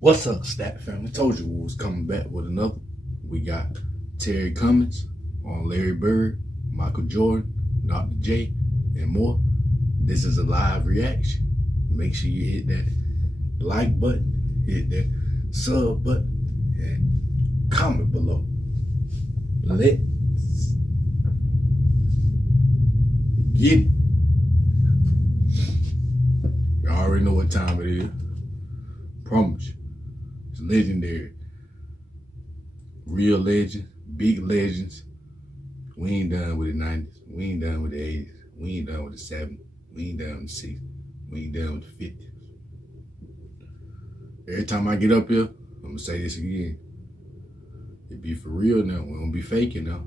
What's up, Stat Family? Told you we was coming back with another. We got Terry Cummings on Larry Bird, Michael Jordan, Dr. J, and more. This is a live reaction. Make sure you hit that like button, hit that sub button, and comment below. Let's get it. You already know what time it is. Promise you. It's legendary. Real legends, big legends. We ain't done with the 90s. We ain't done with the 80s. We ain't done with the 70s. We ain't done with the 60s. We ain't done with the 50s. Every time I get up here, I'm gonna say this again. It be for real now. We don't be faking now.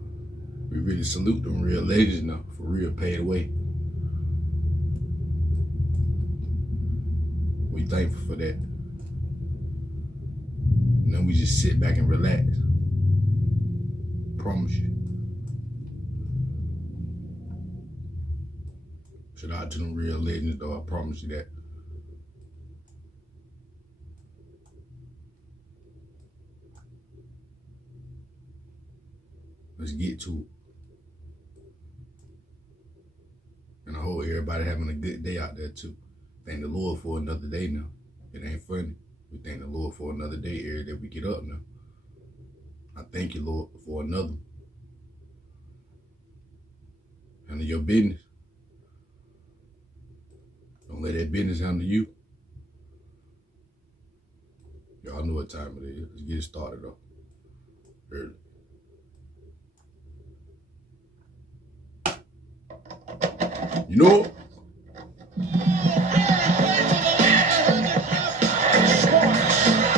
We really salute them real legends now. For real, paid away. We thankful for that. And then we just sit back and relax. Promise you. Shout out to them real legends though, I promise you that. Let's get to it. And I hope everybody having a good day out there too. Thank the Lord for another day now. It ain't funny. We thank the Lord for another day every day we get up now. I thank you, Lord, for another. Handle your business. Don't let that business handle you. Y'all know what time it is. Let's get it started though. Early. You know?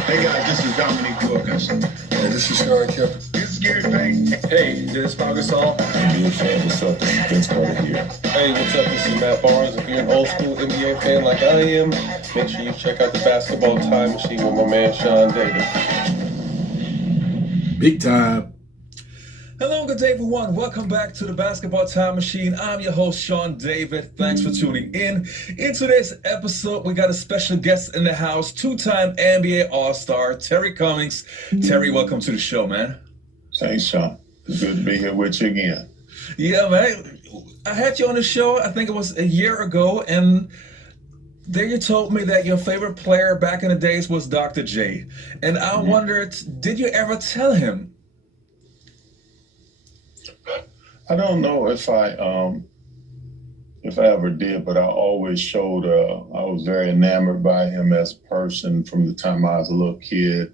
Hey guys, this is Dominique Wilkins. Hey, this is Sean Kemp. This is Gary Payton. Hey, this is Pau Gasol. NBA fan, what's up? This is Vince Carter here. Hey, what's up? This is Matt Barnes. If you're an old school NBA fan like I am, make sure you check out the Basketball Time Machine with my man Sean Davis. Big time. Hello, good day everyone. Welcome back to the Basketball Time Machine. I'm your host, Sean David. Thanks for tuning in. In today's episode, we got a special guest in the house, two-time NBA All-Star, Terry Cummings. Terry, welcome to the show, man. Thanks, Sean. It's good to be here with you again. Yeah, man. I had you on the show, I think it was a year ago, and there you told me that your favorite player back in the days was Dr. J. And I wondered, did you ever tell him? I don't know if I ever did, but I always showed. I was very enamored by him as a person from the time I was a little kid.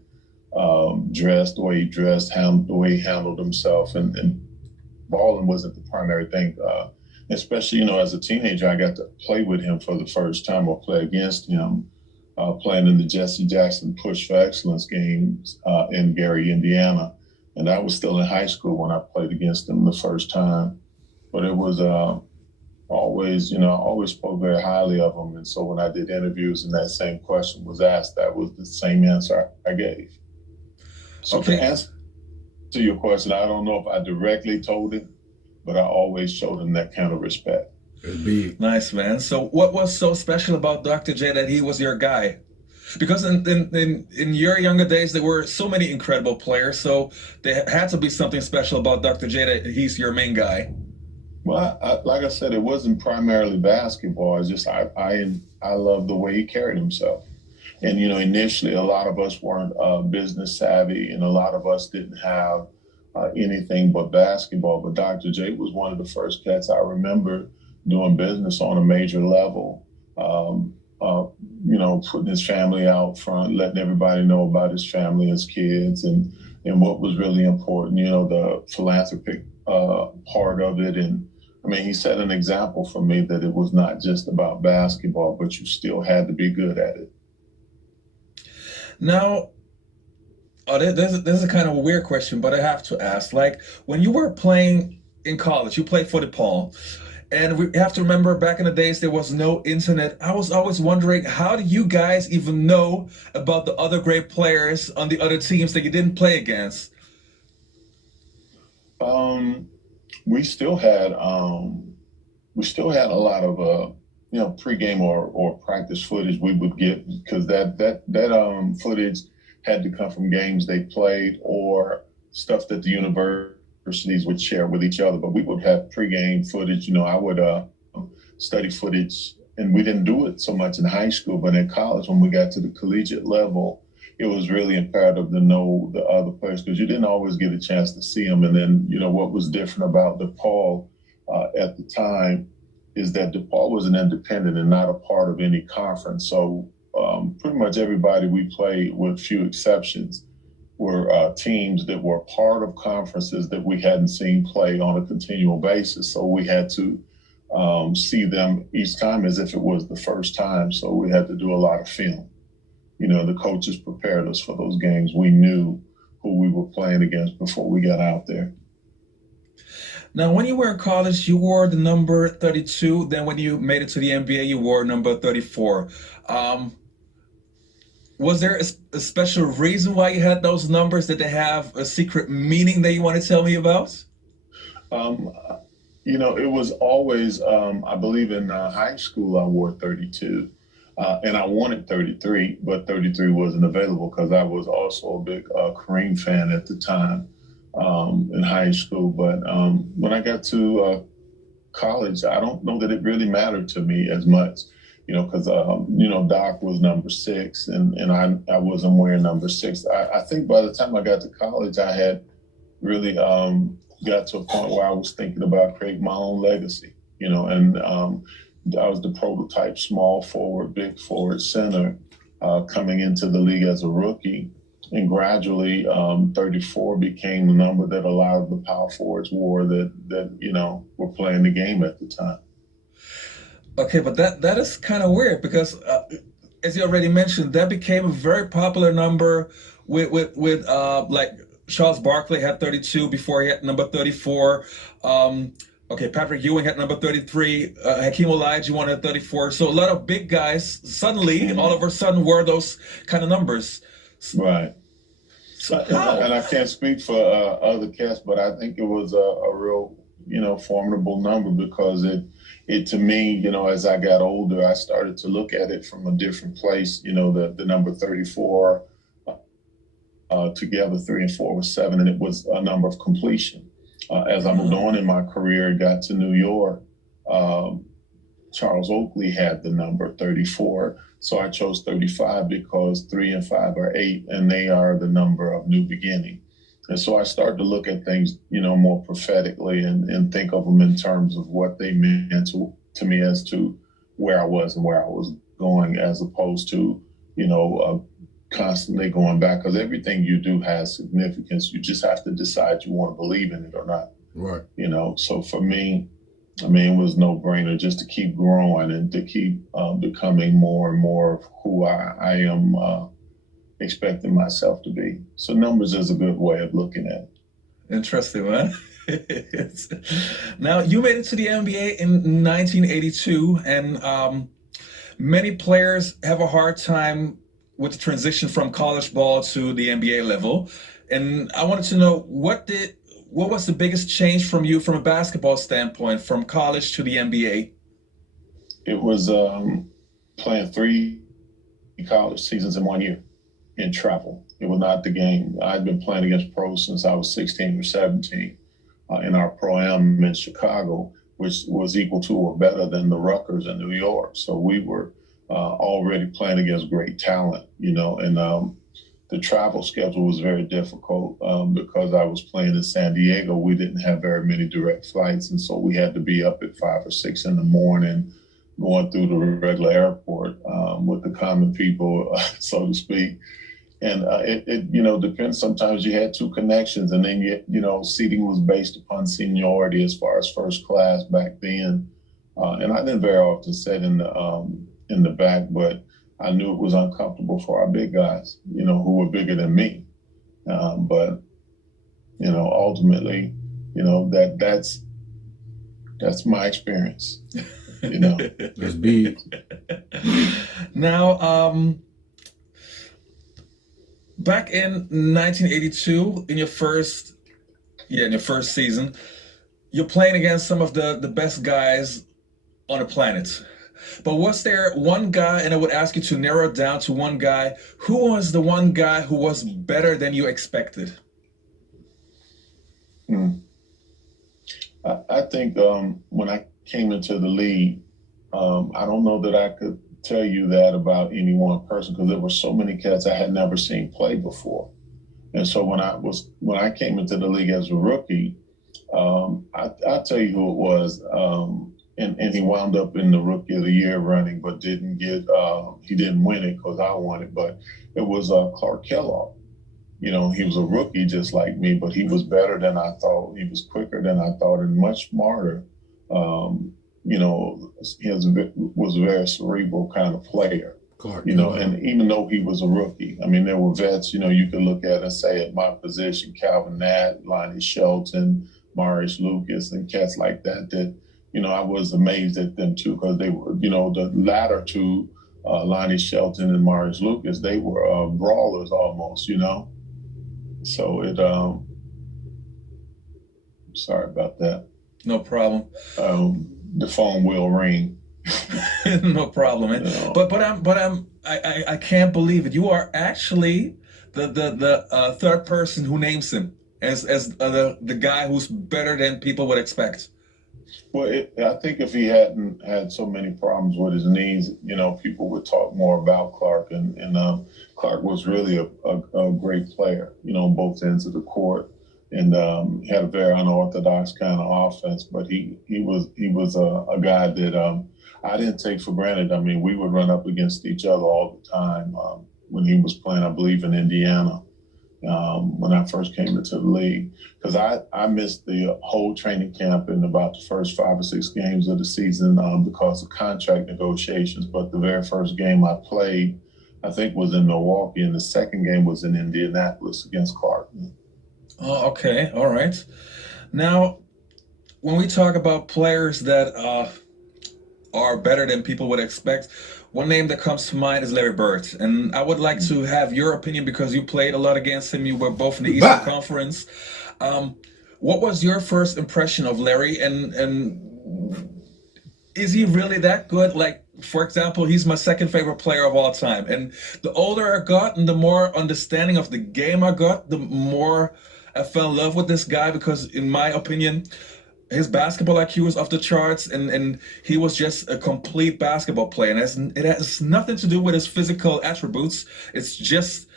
Dressed the way he dressed, the way he handled himself, and balling wasn't the primary thing. Especially, as a teenager, I got to play with him for the first time or play against him, playing in the Jesse Jackson Push for Excellence games in Gary, Indiana. And I was still in high school when I played against him the first time. But it was always, I always spoke very highly of him. And so when I did interviews and that same question was asked, that was the same answer I gave. So Okay. to answer your question, I don't know if I directly told him, but I always showed him that kind of respect. It's big. Nice, man. So what was so special about Dr. J that he was your guy? Because in your younger days, there were so many incredible players, so there had to be something special about Dr. J that he's your main guy. Well, like I said, it wasn't primarily basketball. It's just I love the way he carried himself. And, initially a lot of us weren't business savvy and a lot of us didn't have anything but basketball. But Dr. J was one of the first cats I remember doing business on a major level. Putting his family out front, letting everybody know about his family, his kids, and what was really important, the philanthropic part of it. And I mean, he set an example for me that it was not just about basketball, but you still had to be good at it. Now, this is a kind of a weird question, but I have to ask. Like, when you were playing in college, you played for DePaul. And we have to remember back in the days, there was no internet. I was always wondering, how do you guys even know about the other great players on the other teams that you didn't play against? We still had a lot of pregame or practice footage we would get, because that footage had to come from games they played or stuff that the universities would share with each other. But we would have pregame footage. I would study footage, and we didn't do it so much in high school, but in college, when we got to the collegiate level, it was really imperative to know the other players, because you didn't always get a chance to see them. And then, what was different about DePaul at the time is that DePaul was an independent and not a part of any conference. So pretty much everybody we played, with few exceptions, were teams that were part of conferences that we hadn't seen play on a continual basis. So we had to see them each time as if it was the first time. So we had to do a lot of film. The coaches prepared us for those games. We knew who we were playing against before we got out there. Now, when you were in college, you wore the number 32. Then when you made it to the NBA, you wore number 34. Was there a special reason why you had those numbers? Did they have a secret meaning that you want to tell me about? It was always, I believe in high school, I wore 32. And I wanted 33, but 33 wasn't available because I was also a big Kareem fan at the time in high school. But when I got to college, I don't know that it really mattered to me as much, because, Doc was number 6 and I wasn't wearing number 6. I think by the time I got to college, I had really got to a point where I was thinking about creating my own legacy, and I was the prototype small forward, big forward, center coming into the league as a rookie. And gradually, 34 became the number that a lot of the power forwards wore that were playing the game at the time. Okay, but that is kind of weird because, as you already mentioned, that became a very popular number with like Charles Barkley had 32 before he had number 34. Okay, Patrick Ewing had number 33. Hakeem Olajuwon had 34. So a lot of big guys suddenly, all of a sudden, wore those kind of numbers. Right. So and I can't speak for other cats, but I think it was a real, formidable number because it to me, as I got older, I started to look at it from a different place. The number 34 together, 3 and 4 was 7, and it was a number of completion. As I moved on in my career, got to New York, Charles Oakley had the number 34. So I chose 35 because 3 and 5 are 8, and they are the number of new beginning. And so I started to look at things, more prophetically and think of them in terms of what they meant to me as to where I was and where I was going, as opposed to, constantly going back, because everything you do has significance. You just have to decide you want to believe in it or not. Right. So for me, it was no brainer just to keep growing and to keep becoming more and more of who I am expecting myself to be. So numbers is a good way of looking at it. Interesting, man. Now, you made it to the NBA in 1982, and many players have a hard time with the transition from college ball to the NBA level. And I wanted to know, what was the biggest change from you from a basketball standpoint from college to the NBA? It was playing 3 college seasons in 1 year in travel. It was not the game. I'd been playing against pros since I was 16 or 17 in our Pro-Am in Chicago, which was equal to or better than the Rutgers in New York. So we were already playing against great talent, and the travel schedule was very difficult because I was playing in San Diego. We didn't have very many direct flights, and so we had to be up at 5 or 6 in the morning going through the regular airport with the common people, so to speak. And it depends. Sometimes you had 2 connections, and then seating was based upon seniority as far as first class back then. And I didn't very often sit in the back, but I knew it was uncomfortable for our big guys, who were bigger than me. But ultimately, that's my experience. That's big. Now, back in 1982, in your first season, you're playing against some of the best guys on the planet. But was there one guy, and I would ask you to narrow it down to one guy, who was the one guy who was better than you expected? I think when I came into the league, I don't know that I could tell you that about any one person because there were so many cats I had never seen play before. And so when I came into the league as a rookie, I'll tell you who it was. And he wound up in the Rookie of the Year running, but he didn't win it because I won it. But it was Clark Kellogg. You know, he was a rookie just like me, but he was better than I thought. He was quicker than I thought and much smarter. You know, he was a very cerebral kind of player. Clark, you know, and even though he was a rookie, I mean, there were vets, you know, you could look at and say at my position, Calvin Nat, Lonnie Shelton, Maurice Lucas, and cats like that, you know, I was amazed at them too, because they were, you know, the latter two, Lonnie Shelton and Maurice Lucas, they were brawlers almost, you know. So sorry about that. No problem. The phone will ring. No problem, man. No. I can't believe it. You are actually the third person who names him as the guy who's better than people would expect. Well, I think if he hadn't had so many problems with his knees, you know, people would talk more about Clark. And Clark was really a great player, you know, on both ends of the court, and had a very unorthodox kind of offense. But he was a guy that I didn't take for granted. I mean, we would run up against each other all the time when he was playing, I believe, in Indiana. When I first came into the league, because I missed the whole training camp in about the first 5 or 6 games of the season because of contract negotiations. But the very first game I played, I think, was in Milwaukee, and the second game was in Indianapolis against Clark. Oh, okay. All right. Now, when we talk about players that are better than people would expect, one name that comes to mind is Larry Bird. And I would like to have your opinion because you played a lot against him. You were both in the Eastern Conference. What was your first impression of Larry? And is he really that good? Like, for example, he's my second favorite player of all time. And the older I got and the more understanding of the game I got, the more I fell in love with this guy because, in my opinion, his basketball IQ was off the charts, and he was just a complete basketball player. And it has nothing to do with his physical attributes. It's just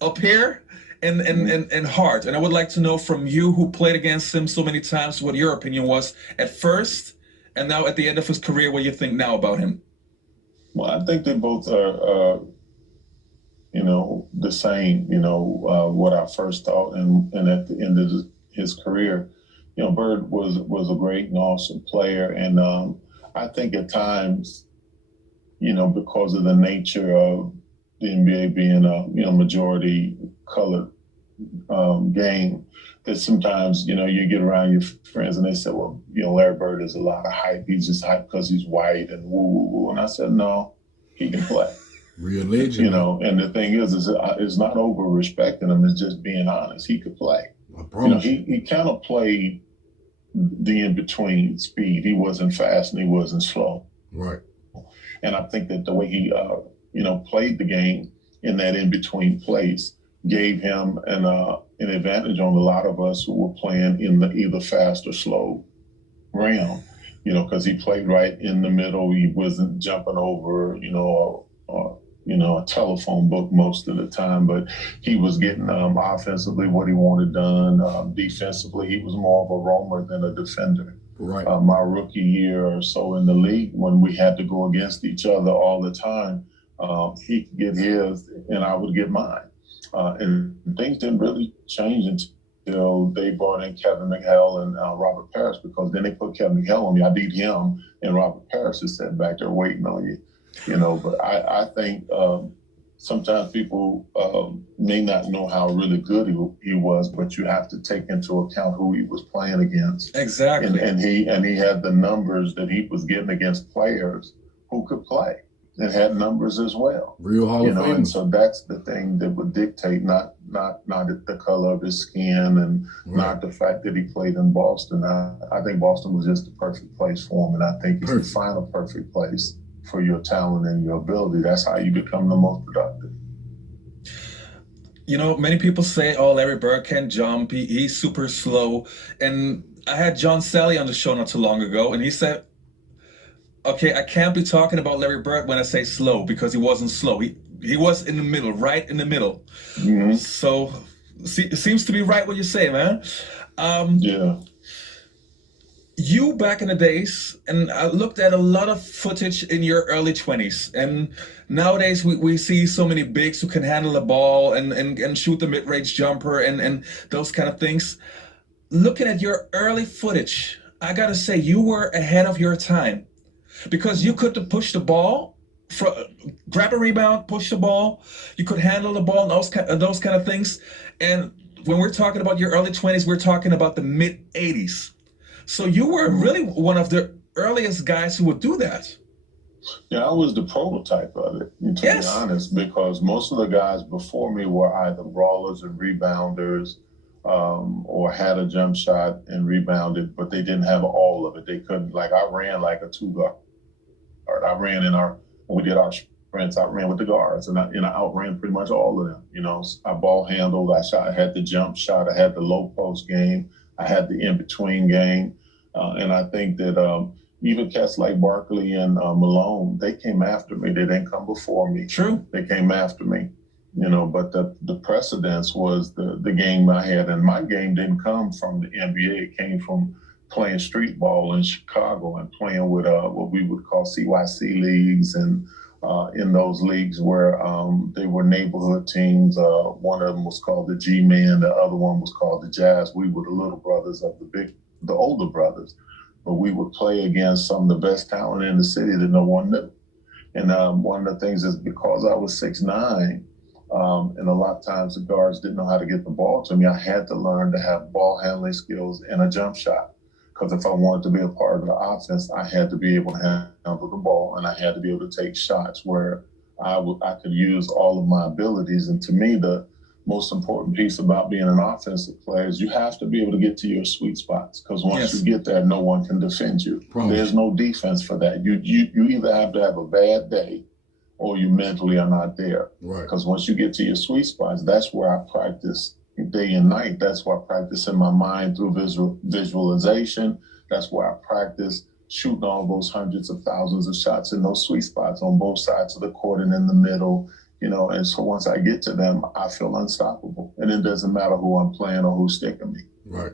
up here and hard. And I would like to know from you, who played against him so many times, what your opinion was at first, and now at the end of his career, what you think now about him. Well, I think they both are, you know, the same. You know, what I first thought, and at the end of his career. You know, Bird was a great and awesome player, and I think at times, you know, because of the nature of the NBA being a majority colored game, that sometimes, you know, you get around your friends and they say, well, you know, Larry Bird is a lot of hype. He's just hype because he's white and woo woo woo. And I said, no, he can play. Real legend. You know, and the thing is it's not over respecting him. It's just being honest. He could play. You know, he kind of played the in-between speed. He wasn't fast and he wasn't slow. Right. And I think that the way he, you know, played the game in that in-between place gave him an advantage on a lot of us who were playing in the either fast or slow realm, you know, because he played right in the middle. He wasn't jumping over, you know, a telephone book most of the time, but he was getting offensively what he wanted done. Defensively, he was more of a roamer than a defender. Right. My rookie year or so in the league, when we had to go against each other all the time, he could get his and I would get mine. And things didn't really change until they brought in Kevin McHale and Robert Parrish, because then they put Kevin McHale on me. I need him, and Robert Parrish is sitting back there waiting on you. You know, but I think sometimes people may not know how really good he was, but you have to take into account who he was playing against. Exactly. And he had the numbers that he was getting against players who could play and had numbers as well. Real Hall of Fame. And so that's the thing that would dictate not the color of his skin and not the fact that he played in Boston. I think Boston was just the perfect place for him, and I think it's the final perfect place. for your talent and your ability. That's how you become the most productive. You know, many people say, "Oh, Larry Bird can't jump. He's super slow." And I had John Sally on the show not too long ago, and he said, "Okay, I can't be talking about Larry Bird when I say slow because he wasn't slow. He was in the middle, right in the middle." Mm-hmm. So it seems to be right what you say, man. Yeah. You back in the days, and I looked at a lot of footage in your early 20s, and nowadays we see so many bigs who can handle the ball and shoot the mid-range jumper and those kind of things. Looking at your early footage, I gotta say you were ahead of your time because you could push the ball, grab a rebound, push the ball, you could handle the ball, and those kind of things. And when we're talking about your early 20s, we're talking about the mid-80s. So you were really one of the earliest guys who would do that. Yeah, I was the prototype of it, to be honest, because most of the guys before me were either brawlers and rebounders, or had a jump shot and rebounded, but they didn't have all of it. They couldn't, like I ran like a two guard. I ran when we did our sprints, I ran with the guards and I outran pretty much all of them. You know, I ball handled, I had the jump shot, I had the low post game, I had the in-between game. And I think that even cats like Barkley and Malone, they came after me. They didn't come before me. True. They came after me, but the precedence was the game I had. And my game didn't come from the NBA. It came from playing street ball in Chicago and playing with what we would call CYC leagues and in those leagues where they were neighborhood teams. One of them was called the G-Men. The other one was called the Jazz. We were the little brothers of the older brothers, but we would play against some of the best talent in the city that no one knew. And one of the things is because I was 6'9", and a lot of times the guards didn't know how to get the ball to me, I had to learn to have ball handling skills and a jump shot. Because if I wanted to be a part of the offense, I had to be able to handle the ball and I had to be able to take shots where I could use all of my abilities. And to me, the most important piece about being an offensive player is you have to be able to get to your sweet spots, because once you get there, no one can defend you. There's no defense for that. You either have to have a bad day or you mentally are not there. Right. Because once you get to your sweet spots, that's where I practice day and night. That's where I practice in my mind through visualization. That's where I practice shooting all those hundreds of thousands of shots in those sweet spots on both sides of the court and in the middle. And so once I get to them, I feel unstoppable. And it doesn't matter who I'm playing or who's sticking me. Right.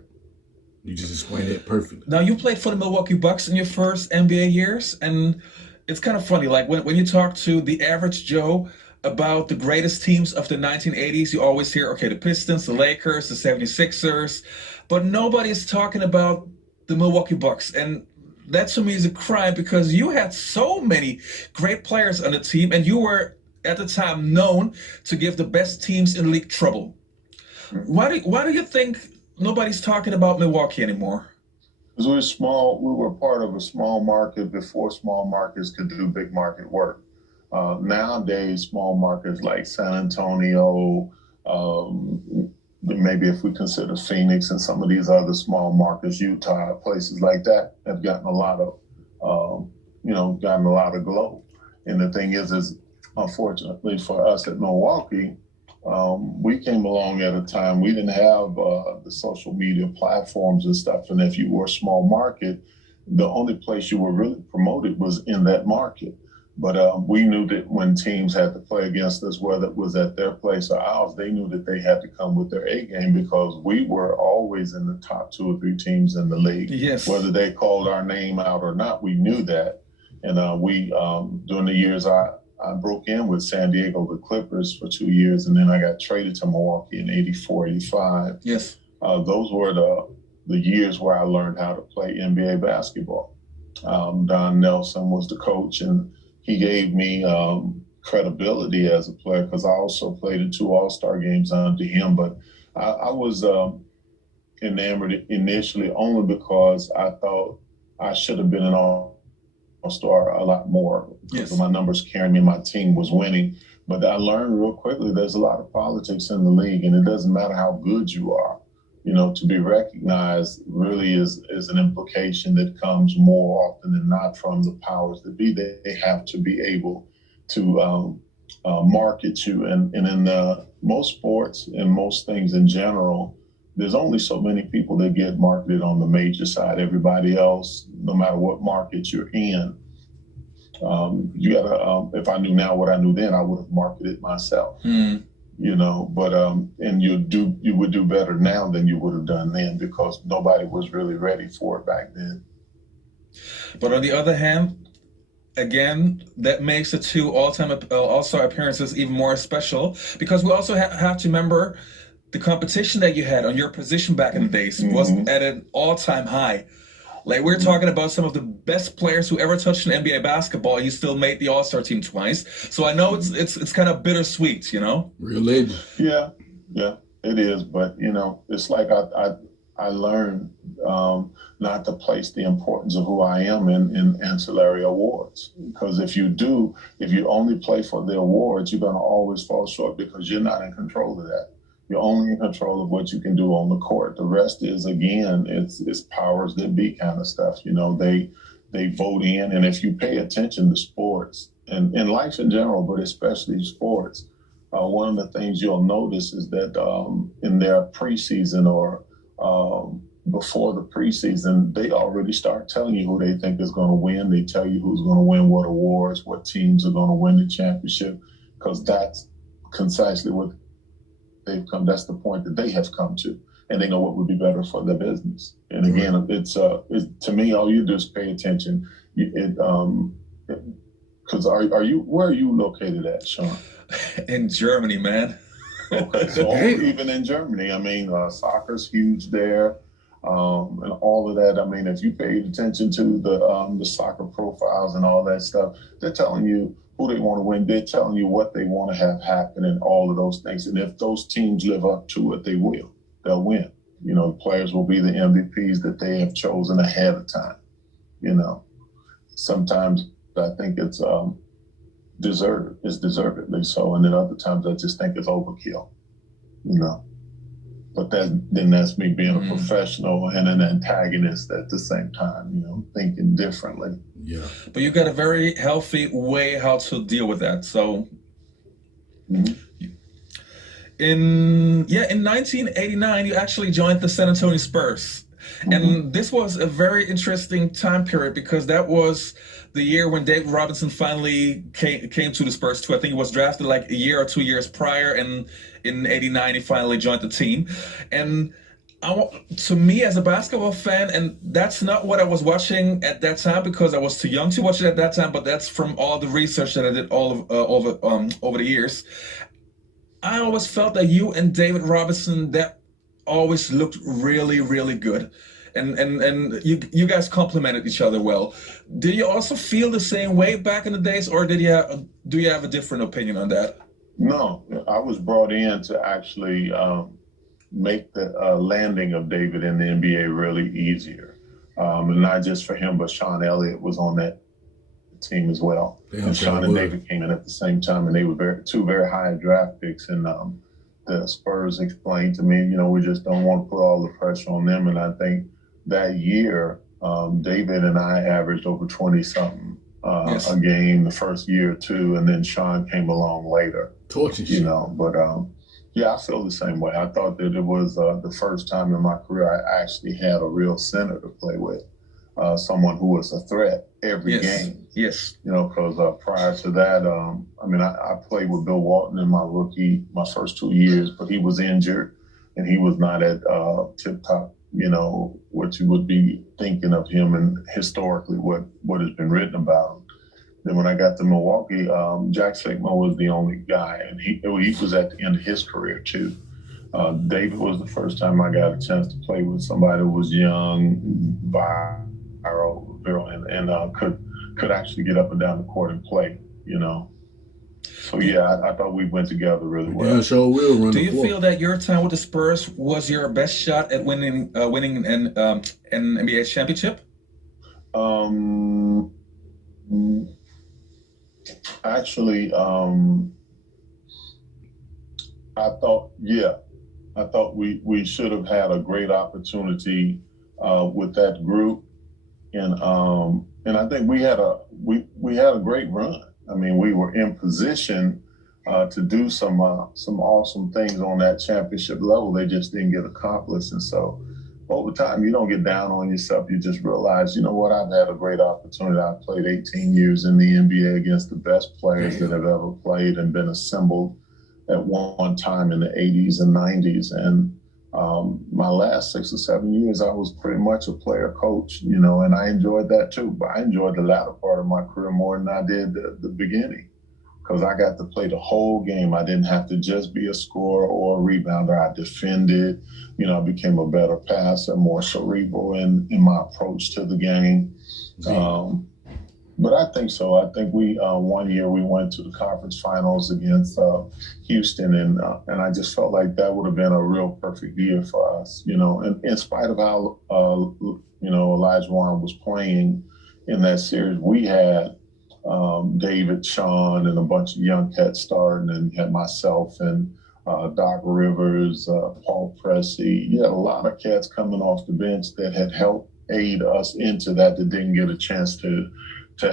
You just explained it perfectly. Now, you played for the Milwaukee Bucks in your first NBA years, and it's kind of funny. Like when you talk to the average Joe about the greatest teams of the 1980s, you always hear, okay, the Pistons, the Lakers, the 76ers, but nobody is talking about the Milwaukee Bucks. And that to me is a crime because you had so many great players on the team, and you were at the time known to give the best teams in the league trouble. Why do you think nobody's talking about Milwaukee anymore? Because we were small. We were part of a small market before small markets could do big market work. Nowadays, small markets like San Antonio, maybe if we consider Phoenix and some of these other small markets, Utah, places like that, have gotten a lot of, glow. And the thing is unfortunately for us at Milwaukee, we came along at a time we didn't have the social media platforms and stuff. And if you were a small market, the only place you were really promoted was in that market. But we knew that when teams had to play against us, whether it was at their place or ours, they knew that they had to come with their A game because we were always in the top 2 or 3 teams in the league. Yes. Whether they called our name out or not, we knew that. And we, during the years I broke in with San Diego, the Clippers, for 2 years, and then I got traded to Milwaukee in 84, 85. Yes. Those were the years where I learned how to play NBA basketball. Don Nelson was the coach, and he gave me credibility as a player because I also played in 2 All-Star games under him. But I was enamored initially only because I thought I should have been an All-Star a lot more because my numbers carrying me, my team was winning. But I learned real quickly there's a lot of politics in the league, and it doesn't matter how good you are. To be recognized really is an implication that comes more often than not from the powers that be. They have to be able to market you. And in most sports and most things in general, there's only so many people that get marketed on the major side. Everybody else, no matter what market you're in, you gotta. If I knew now what I knew then, I would have marketed myself. But and you would do better now than you would have done then, because nobody was really ready for it back then. But on the other hand, again, that makes the two all-time All-Star appearances even more special, because we also have to remember the competition that you had on your position back in the days was at an all-time high. Like, we're talking about some of the best players who ever touched an NBA basketball. You still made the All-Star team twice. So I know it's kind of bittersweet, Real legend. Yeah, it is. But, it's like I learned not to place the importance of who I am in ancillary awards. Because if you only play for the awards, you're going to always fall short, because you're not in control of that. You're only in control of what you can do on the court. The rest is, again, it's powers that be kind of stuff. They vote in, and if you pay attention to sports and life in general, but especially sports, one of the things you'll notice is that in their preseason or before the preseason, they already start telling you who they think is going to win. They tell you who's going to win what awards, what teams are going to win the championship, because that's concisely what they've come. That's the point that they have come to, and they know what would be better for their business. And again, it's to me, all you do is pay attention. Because where are you located at, Sean? In Germany, man. Okay, so even in Germany, I mean, soccer's huge there, and all of that. I mean, if you paid attention to the soccer profiles and all that stuff, they're telling you who they want to win. They're telling you what they want to have happen and all of those things. And if those teams live up to it, they'll win. The players will be the MVPs that they have chosen ahead of time. Sometimes I think it's deservedly so, and then other times I just think it's overkill. But that's me being a professional and an antagonist at the same time, thinking differently. Yeah. But you got a very healthy way how to deal with that. So in 1989, you actually joined the San Antonio Spurs. And this was a very interesting time period, because that was the year when David Robinson finally came to the Spurs too. I think he was drafted like a year or 2 years prior, and in '89 he finally joined the team. And to me, as a basketball fan, and that's not what I was watching at that time, because I was too young to watch it at that time, but that's from all the research that I did over the years. I always felt that you and David Robinson, that always looked really, really good. And you guys complemented each other well. Did you also feel the same way back in the days, or do you have a different opinion on that? No, I was brought in to actually make the landing of David in the NBA really easier. And not just for him, but Sean Elliott was on that team as well. And Sean and David came in at the same time, and they were two very high draft picks. And the Spurs explained to me, we just don't want to put all the pressure on them. And I think that year, David and I averaged over 20-something a game the first year or two, and then Sean came along later. But yeah, I feel the same way. I thought that it was the first time in my career I actually had a real center to play with, someone who was a threat every game. Yes. Because prior to that, I played with Bill Walton in my first 2 years, but he was injured and he was not at tip top, what you would be thinking of him and historically what has been written about him. Then when I got to Milwaukee, Jack Sigma was the only guy, and he was at the end of his career too. David was the first time I got a chance to play with somebody who was young, viral, and could actually get up and down the court and play, So yeah, I thought we went together really well. Yeah, sure will run. Do you feel that your time with the Spurs was your best shot at winning an NBA championship? Actually, I thought, yeah. I thought we should have had a great opportunity with that group, and I think we had a great run. I mean, we were in position to do some awesome things on that championship level. They just didn't get accomplished, and so over time, you don't get down on yourself. You just realize, you know what, I've had a great opportunity. I've played 18 years in the NBA against the best players that have ever played and been assembled at one time in the 80s and 90s. And my last 6 or 7 years, I was pretty much a player coach, you know, and I enjoyed that too. But I enjoyed the latter part of my career more than I did the beginning, because I got to play the whole game. I didn't have to just be a scorer or a rebounder. I defended, you know, I became a better passer, more cerebral in my approach to the game. But I think so. I think we one year we went to the conference finals against Houston, and I just felt like that would have been a real perfect year for us, you know. And in spite of how you know, Elijah Wan was playing in that series, we had David, Sean, and a bunch of young cats starting, and you had myself and Doc Rivers, Paul Pressey. You had a lot of cats coming off the bench that had helped aid us into that didn't get a chance to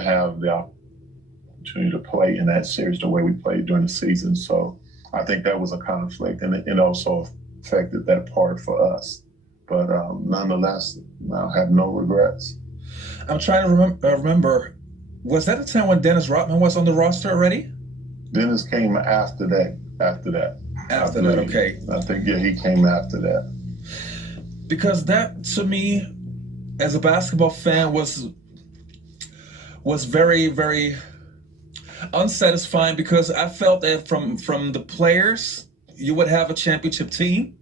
have the opportunity to play in that series the way we played during the season. So I think that was a conflict, and it also affected that part for us. But nonetheless, I have no regrets. I'm trying to remember, was that the time when Dennis Rodman was on the roster already? Dennis came after that. After that, okay. I think, yeah, he came after that. Because that, to me, as a basketball fan, was very, very unsatisfying, because I felt that from the players, you would have a championship team.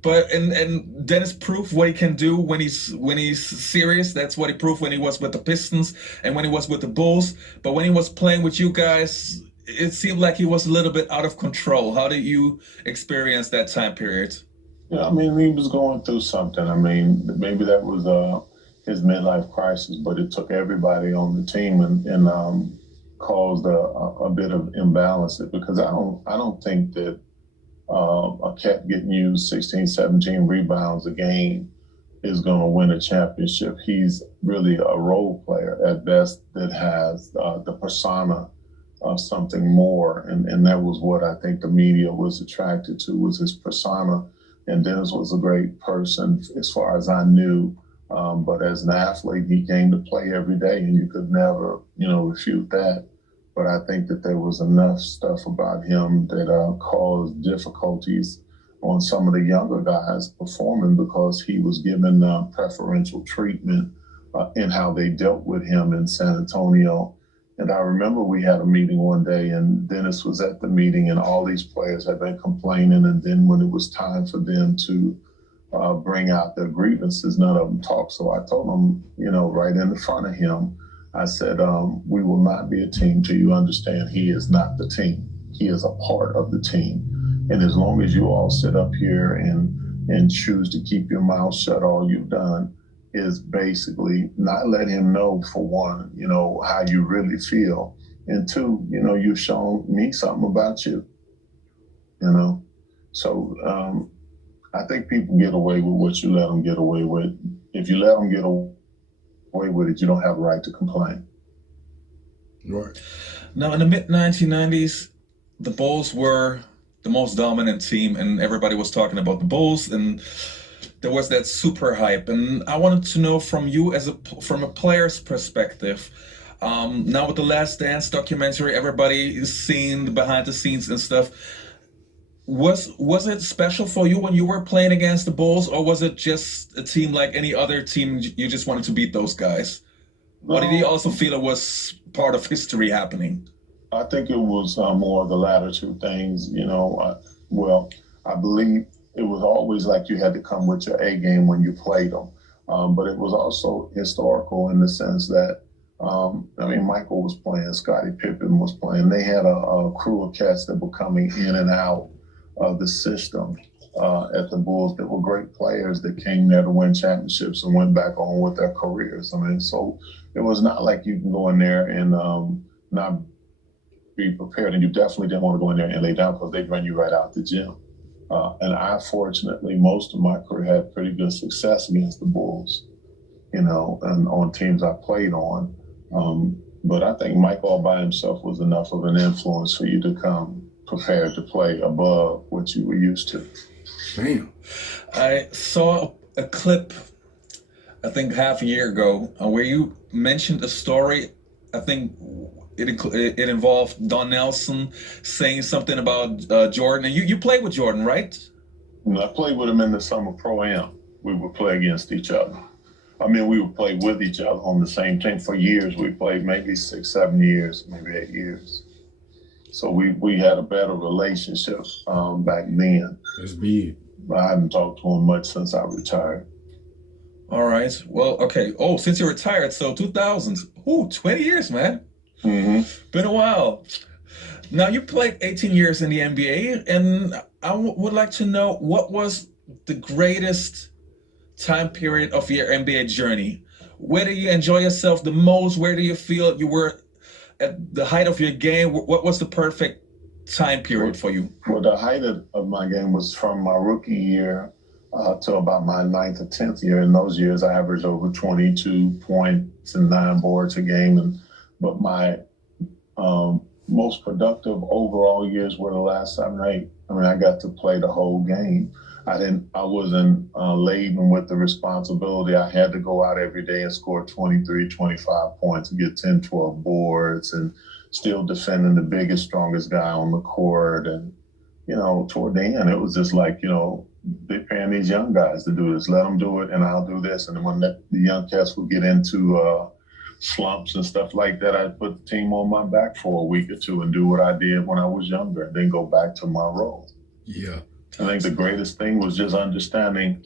But and Dennis proved what he can do when he's serious. That's what he proved when he was with the Pistons and when he was with the Bulls. But when he was playing with you guys, it seemed like he was a little bit out of control. How did you experience that time period? Yeah, I mean, he was going through something. I mean, maybe that was his midlife crisis, but it took everybody on the team and caused a bit of imbalance. Because I don't think that a cat getting used 16, 17 rebounds a game is going to win a championship. He's really a role player at best that has the persona of something more. And that was what I think the media was attracted to, was his persona. And Dennis was a great person as far as I knew. But as an athlete, he came to play every day, and you could never, you know, refute that. But I think that there was enough stuff about him that caused difficulties on some of the younger guys performing, because he was given preferential treatment in how they dealt with him in San Antonio. And I remember we had a meeting one day, and Dennis was at the meeting, and all these players had been complaining. And then when it was time for them to bring out their grievances, none of them talked. So I told them, you know, right in the front of him, I said, we will not be a team till you understand he is not the team. He is a part of the team. And as long as you all sit up here and choose to keep your mouth shut, all you've done is basically not let him know, for one, you know, how you really feel. And two, you know, you've shown me something about you, you know. So I think people get away with what you let them get away with. If you let them get away with it, you don't have a right to complain. Right. Now, in the mid-1990s, the Bulls were the most dominant team, and everybody was talking about the Bulls, and there was that super hype. And I wanted to know from you, from a player's perspective, now with the Last Dance documentary, everybody is seeing the behind the scenes and stuff. Was it special for you when you were playing against the Bulls, or was it just a team like any other team, you just wanted to beat those guys? Or did you also feel it was part of history happening? I think it was more of the latter two things. You know, I believe it was always like you had to come with your A game when you played them. But it was also historical in the sense that, I mean, Michael was playing, Scottie Pippen was playing. They had a crew of cats that were coming in and out of the system at the Bulls that were great players that came there to win championships and went back on with their careers. I mean, so it was not like you can go in there and not be prepared, and you definitely didn't want to go in there and lay down, because they'd run you right out the gym. And I, fortunately, most of my career had pretty good success against the Bulls, you know, and on teams I played on. But I think Mike all by himself was enough of an influence for you to come prepared to play above what you were used to. Damn. I saw a clip, I think half a year ago, where you mentioned a story. I think it involved Don Nelson saying something about Jordan. And you played with Jordan, right? And I played with him in the summer pro-am. We would play against each other. I mean, we would play with each other on the same team for years. We played maybe 6, 7 years, maybe 8 years. So we had a better relationship back then. That's big. I haven't talked to him much since I retired. All right. Well, okay. Oh, since you retired, so 2000s. Ooh, 20 years, man. Mm-hmm. Been a while. Now, you played 18 years in the NBA, and I would like to know, what was the greatest time period of your NBA journey? Where do you enjoy yourself the most? Where do you feel you were at the height of your game? What was the perfect time period for you? Well, the height of my game was from my rookie year to about my 9th or 10th year. In those years, I averaged over 22 points and 9 boards a game. But my most productive overall years were the last 7 or 8. I mean, I got to play the whole game. I wasn't laden with the responsibility. I had to go out every day and score 23, 25 points and get 10, 12 boards and still defending the biggest, strongest guy on the court. And, you know, toward the end, it was just like, you know, they're paying these young guys to do this. Let them do it and I'll do this. And then when the young cats would get into slumps and stuff like that, I'd put the team on my back for a week or two and do what I did when I was younger and then go back to my role. Yeah. I think the greatest thing was just understanding,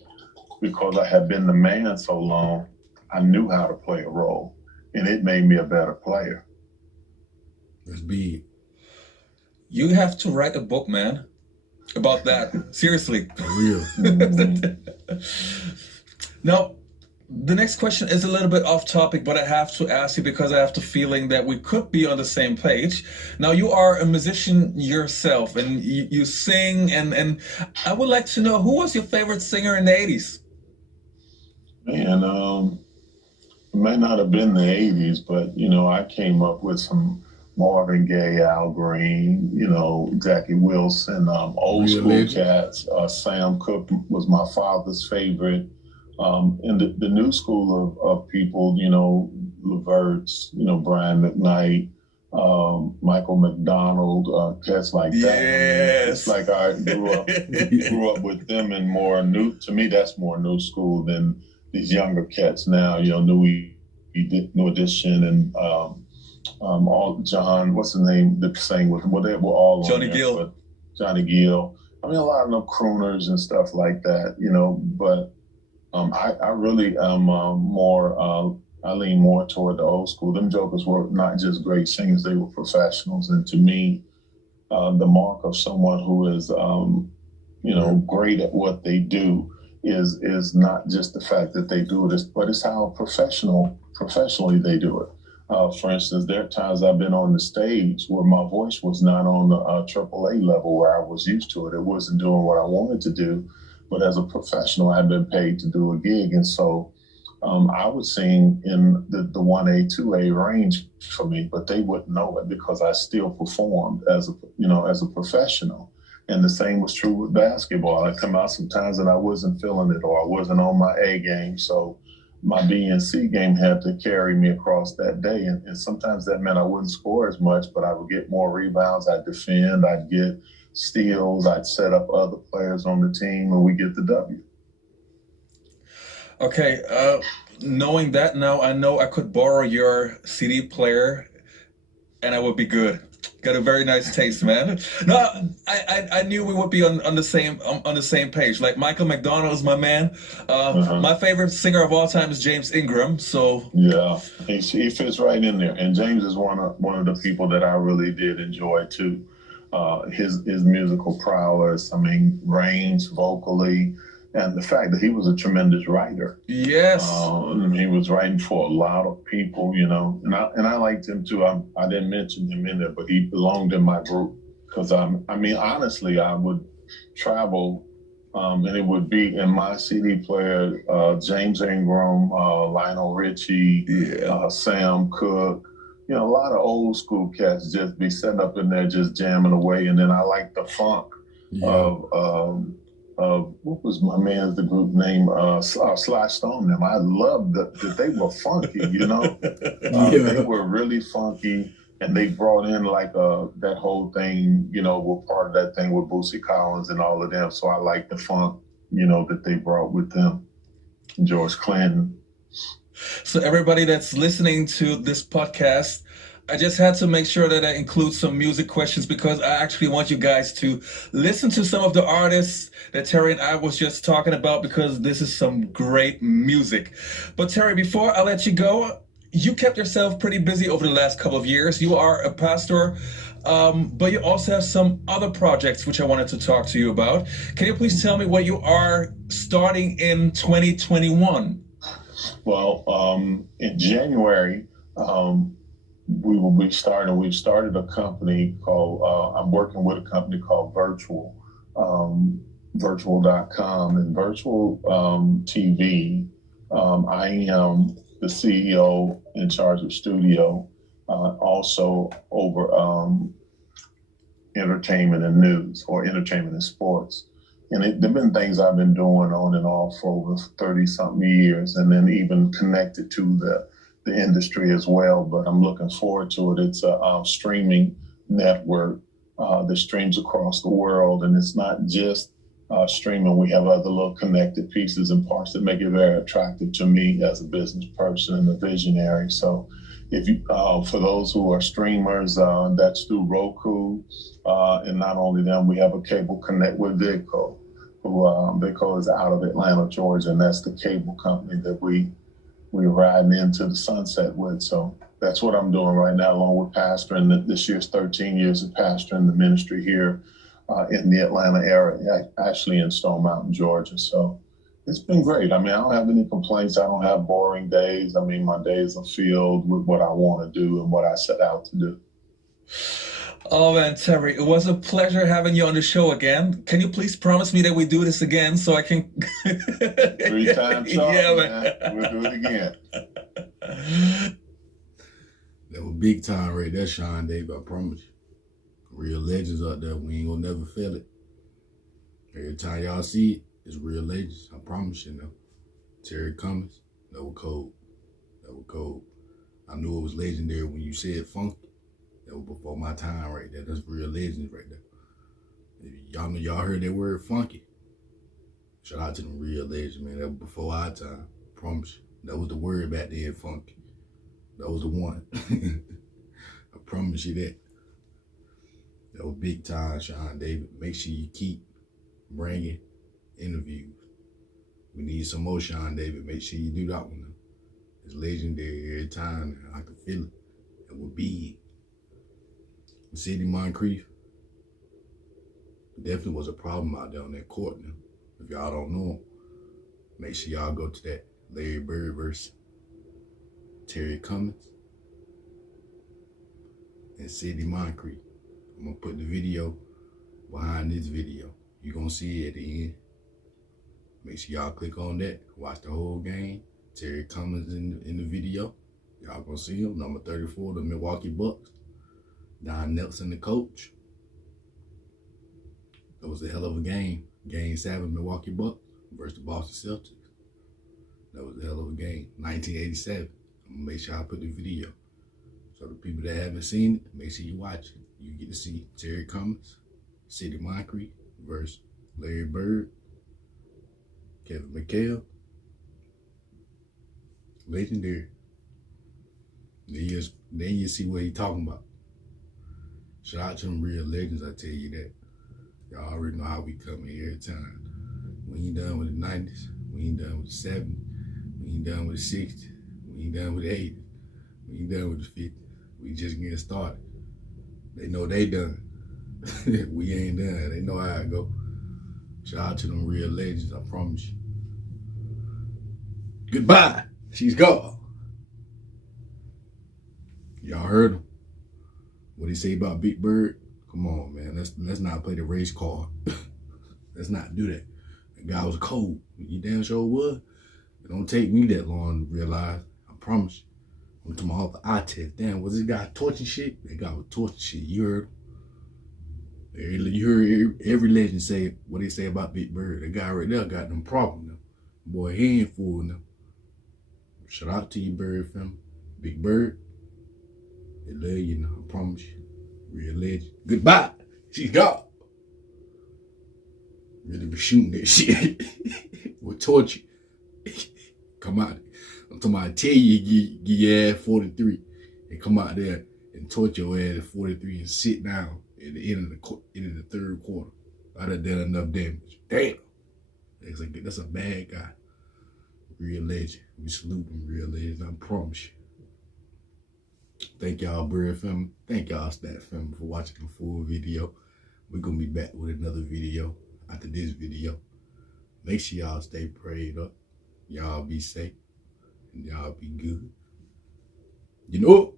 because I had been the man so long, I knew how to play a role, and it made me a better player. That's big. You have to write a book, man, about that. Seriously. For real. Now, the next question is a little bit off topic, but I have to ask you because I have the feeling that we could be on the same page. Now, you are a musician yourself, and you sing, and I would like to know, who was your favorite singer in the 80s? Man, it might not have been the 80s, but, you know, I came up with some Marvin Gaye, Al Green, you know, Jackie Wilson, old school cats. Sam Cooke was my father's favorite. And the new school of people, you know, LeVerts, you know, Brian McKnight, Michael McDonald, cats like that. Yes. It's like I grew up with them, and more new, to me, that's more new school than these younger cats now, you know, New Edition and all John, what's the name that sang with them? Well, they were all Johnny Gill. Johnny Gill. I mean, a lot of them crooners and stuff like that, you know, but I really am I lean more toward the old school. Them jokers were not just great singers, they were professionals. And to me, the mark of someone who is, you know, great at what they do is not just the fact that they do this, but it's how professionally they do it. For instance, there are times I've been on the stage where my voice was not on the AAA level where I was used to it. It wasn't doing what I wanted to do. But as a professional, I've been paid to do a gig. And so I would sing in the 1A, 2A range for me, but they wouldn't know it because I still performed as a professional. And the same was true with basketball. I'd come out sometimes and I wasn't feeling it, or I wasn't on my A game. So my B and C game had to carry me across that day. And sometimes that meant I wouldn't score as much, but I would get more rebounds. I'd defend, I'd get steals, I'd set up other players on the team, and we get the W. Okay, knowing that now, I know I could borrow your CD player and I would be good. Got a very nice taste, man. No, I knew we would be on the same page. Like Michael McDonald is my man. My favorite singer of all time is James Ingram. So yeah, he fits right in there. And James is one of the people that I really did enjoy too. His musical prowess. I mean, range vocally. And the fact that he was a tremendous writer. Yes. He was writing for a lot of people, you know. And I liked him too. I didn't mention him in there, but he belonged in my group. Because, I mean, honestly, I would travel, and it would be in my CD player, James Ingram, Lionel Richie, Sam Cooke, a lot of old school cats just be sitting up in there just jamming away. And then I like the funk of what was my man's the group name? Sly Stone. Them. I loved that they were funky, They were really funky. And they brought in like that whole thing, were part of that thing with Bootsy Collins and all of them. So I like the funk, that they brought with them. George Clinton. So everybody that's listening to this podcast, I just had to make sure that I include some music questions because I actually want you guys to listen to some of the artists that Terry and I was just talking about because this is some great music. But Terry, before I let you go, you kept yourself pretty busy over the last couple of years. You are a pastor, but you also have some other projects which I wanted to talk to you about. Can you please tell me what you are starting in 2021? Well, in January, we've started a company called, I'm working with a company called virtual.com and virtual TV. I am the CEO in charge of studio, also over entertainment and news, or entertainment and sports. And there've been things I've been doing on and off for over 30 something years, and then even connected to the industry as well. But I'm looking forward to it. It's a streaming network that streams across the world. And it's not just streaming. We have other little connected pieces and parts that make it very attractive to me as a business person and a visionary. So if you, for those who are streamers, that's through Roku. And not only them, we have a cable connect with Vidco, Vidco is out of Atlanta, Georgia, and that's the cable company that we're riding into the sunset with. So that's what I'm doing right now, along with pastoring. This year's 13 years of pastoring the ministry here in the Atlanta area, actually in Stone Mountain, Georgia. So it's been great. I mean, I don't have any complaints. I don't have boring days. I mean, my days are filled with what I want to do and what I set out to do. Oh man, Terry, it was a pleasure having you on the show again. Can you please promise me that we do this again so I can 3 times sharp, yeah, man. We'll do it again. That was big time right there, Sean Dave, I promise you. Real legends out there, we ain't gonna never fail it. Every time y'all see it, it's real legends, I promise you now. Terry Cummings, that was cold. That was cold. I knew it was legendary when you said funky. That was before my time right there. That's real legends right there. Y'all know y'all heard that word funky. Shout out to them real legends, man. That was before our time. I promise you. That was the word back then, funky. That was the one. I promise you that. That was big time, Sean David. Make sure you keep bringing interviews. We need some more, Sean David. Make sure you do that one. It's legendary every time. I can feel it. It was big. City Moncrief definitely was a problem out there on that court now. If y'all don't know him, make sure y'all go to that Larry Bird versus Terry Cummings and City Moncrief. I'm gonna put the video behind this video. You're gonna see it at the end. Make sure y'all click on that, watch the whole game. Terry Cummings in the video. Y'all gonna see him, number 34, the Milwaukee Bucks. Don Nelson, the coach. That was a hell of a game. Game 7, Milwaukee Bucks versus the Boston Celtics. That was a hell of a game. 1987. I'm gonna make sure I put the video. So the people that haven't seen it, make sure you watch it. You get to see Terry Cummings, City Moncrief versus Larry Bird, Kevin McHale. Legendary. Then you see what he's talking about. Shout out to them real legends, I tell you that. Y'all already know how we come in every time. We ain't done with the 90s. We ain't done with the 70s. We ain't done with the 60s. We ain't done with the 80s. We ain't done with the 50s. We just getting started. They know they done. We ain't done. They know how it go. Shout out to them real legends, I promise you. Goodbye. She's gone. Y'all heard him. What he say about Big Bird? Come on, man. Let's not play the race card. Let's not do that. That guy was cold. You damn sure was. It don't take me that long to realize. I promise you. I'm to my other eye test. Damn, was this guy torching shit? That guy was torching shit. You heard him? You heard every legend say what they say about Big Bird. That guy right there got them problems now. Boy, he ain't fooling them. Shout out to you, Bird fam. Big Bird. They love you now, I promise you. Real legend. Goodbye. She's gone. Really be shooting that shit. With torture. Come out. I'm talking about, I tell you, get your ass 43 and come out there and torture your ass at 43 and sit down at the end of the third quarter. I'd have done enough damage. Damn. That's a bad guy. Real legend. We salute him, real legend. I promise you. Thank y'all, Bird family. Thank y'all, Stat family, for watching the full video. We're going to be back with another video after this video. Make sure y'all stay prayed up. Y'all be safe. And y'all be good. You know